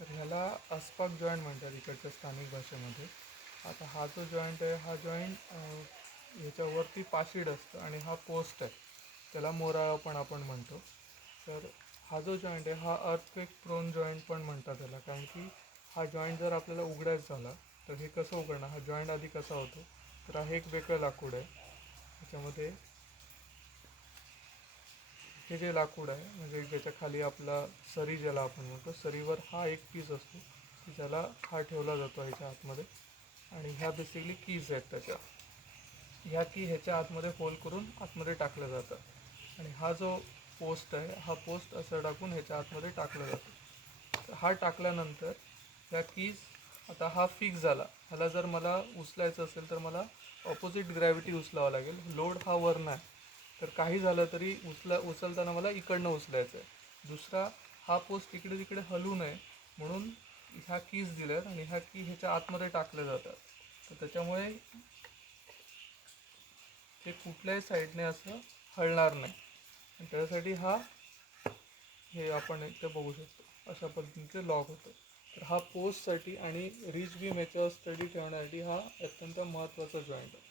तर ह्याला अस्पाक जॉईंट म्हणतात इकडच्या स्थानिक भाषेमध्ये. आता हा जो जॉईंट आहे हा जॉईंट ह्याच्यावरती पाशीड असतं आणि हा पोस्ट आहे, त्याला मोराळा पण आपण म्हणतो. तर हा जो जॉईंट आहे हा अर्थक्वेक प्रोन जॉईंट पण म्हणतात त्याला, कारण की हा जॉईंट जर आपल्याला उघडायचा झाला तर हे कसं उघडणार, हा जॉईंट आधी कसा होतो, तर हे एक वेगळं लाकूड आहे. त्याच्यामध्ये हे जे लाकूड आहे म्हणजे ज्याच्या खाली आपला सरी ज्याला आपण म्हणतो, सरीवर हा एक पीस असतो की ज्याला हा ठेवला जातो ह्याच्या आतमध्ये. आणि ह्या बेसिकली कीज आहेत त्याच्या, ह्या की ह्याच्या आतमध्ये होल करून आतमध्ये टाकलं जातं. आणि हा जो पोस्ट आहे हा पोस्ट असं टाकून ह्याच्या आतमध्ये टाकलं जातं. तर हा टाकल्यानंतर ह्या कीज, आता हा फिक्स झाला, ह्याला जर मला उचलायचं असेल तर मला ऑपोजिट ग्रॅव्हिटी उचलावं लागेल. लोड हा वरनं आहे, तर काही झालं तरी उचलताना मला इकडनं उचलायचं आहे. दुसरा, हा पोस्ट इकडे तिकडे हलू नये म्हणून ह्या कीज दिल्यात आणि ह्या की ह्याच्या आतमध्ये टाकल्या जातात. तर त्याच्यामुळे ते कुठल्याही साईडने असं हलणार नाही. आणि त्याच्यासाठी हे आपण इथे बघू शकतो अशा पद्धतीचे लॉक होतं. तर हा पोस्टसाठी आणि रिच बीम याच्यावर स्टडी ठेवण्यासाठी हा अत्यंत महत्त्वाचा जॉईंट आहे.